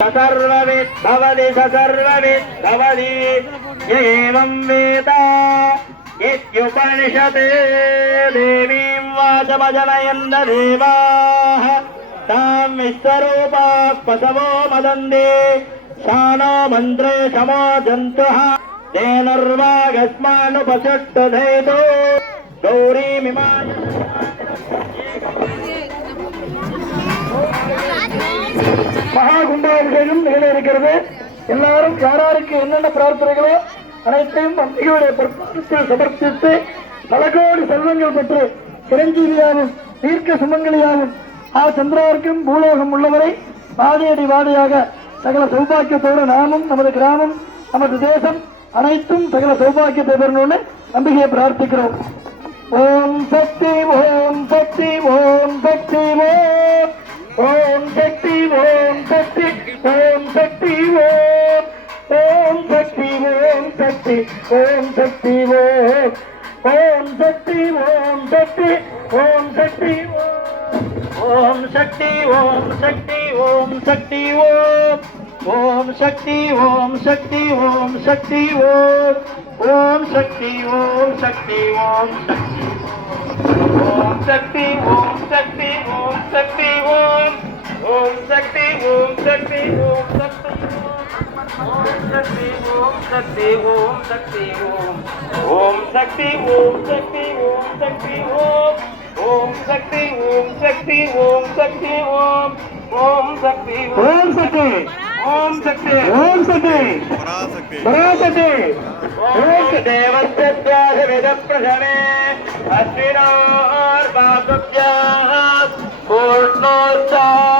सर्ववित् भवति सर्ववित् भवति एवं वेद इत्युपनिषत् देवीं वाचमजनयन् देवाः तां विश्वरूपाः पशवो वदन्ति शानो मन्त्रे शमो जन्तुः तेनर्वागस्मानुपसुष्टधेतो गौरीमिमाय மகா கும்பாபிஷேகம் நிகழ இருக்கிறது. எல்லாரும் யாராருக்கு என்னென்ன பிரார்த்தனைகளோ அனைத்தையும் அம்பிகையுடைய பொற்பாதத்தில் சமர்ப்பித்து பல கோடி செல்வங்கள் பெற்று சிரஞ்சீவியாகவும் தீர்க்க சுமங்கலியாகவும் சந்திரார்க்கும் பூலோகம் உள்ளவரை வாடியடி வாடியாக சகல சௌபாக்கியத்தோடு நாமும் நமது கிராமம் நமது தேசம் அனைத்தும் சகல சௌபாக்கியத்தை பெறணும்னு அம்பிகையை பிரார்த்திக்கிறோம். ஓம் சக்தி ஓம் சக்தி ஓம் சக்தி ஓம் ஓம் சக்தி ஓம் சக்தி ஓம் சக்தி ஓம் ஓம் சக்தி ஓம் சக்தி ஓம் சக்தி ஓம் ஓம் சக்தி ஓம் சக்தி ஓம் சக்தி ஓம் சக்தி ஓம் சக்தி ஓம் சக்தி ஓம் ஓம் சக்தி ஓம் சக்தி ஓம் சக்தி ஓம் ஓம் சக்தி ஓம் சக்தி ஓம் சக்தி ஓம் சக்தி ஓம் சக்தி ஓம் சக்தி ஓம் ஓம் சக்தி ஓம் சக்தி ஓம் சக்தி ஓம் சக்தி ஓம் சக்தி ஓம் சக்தி ஓம் ஓம் சக்தி ஓம் சக்தி ஓம் சக்தி ஓம் ஓம் சக்தி ஓம் சக்தி ஓம் சக்தி ஓம் ஓம் சக்தி ஓம் சக்தி ஓம் சக்தி ஓம் சக்தி பராசக்தி பராசக்தி ஓம் தேவஸ்ய வேத பிரசமே அஸ்வினார் பாபப்யாம்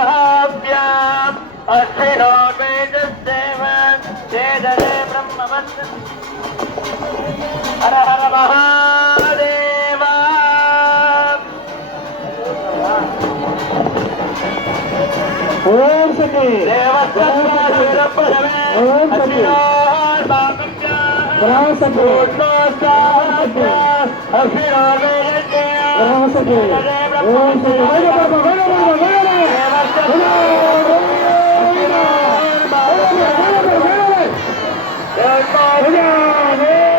பூர்ணோச்சாப்யாம் அஸ்வினோ வேதஸ்தேவ சேதனே பிரம்மவத் ஹர ஹர மகாதேவா ஓம் சக்தி தேவஸ்ய வேத பிரசமே அஸ்வினார் பாபப்யாம் பராசக்தி பூர்ணோச்சாப்யாம் அஸ்வினோ வேதஸ்தேவ ஓம் சக்தி ஓம் சக்தி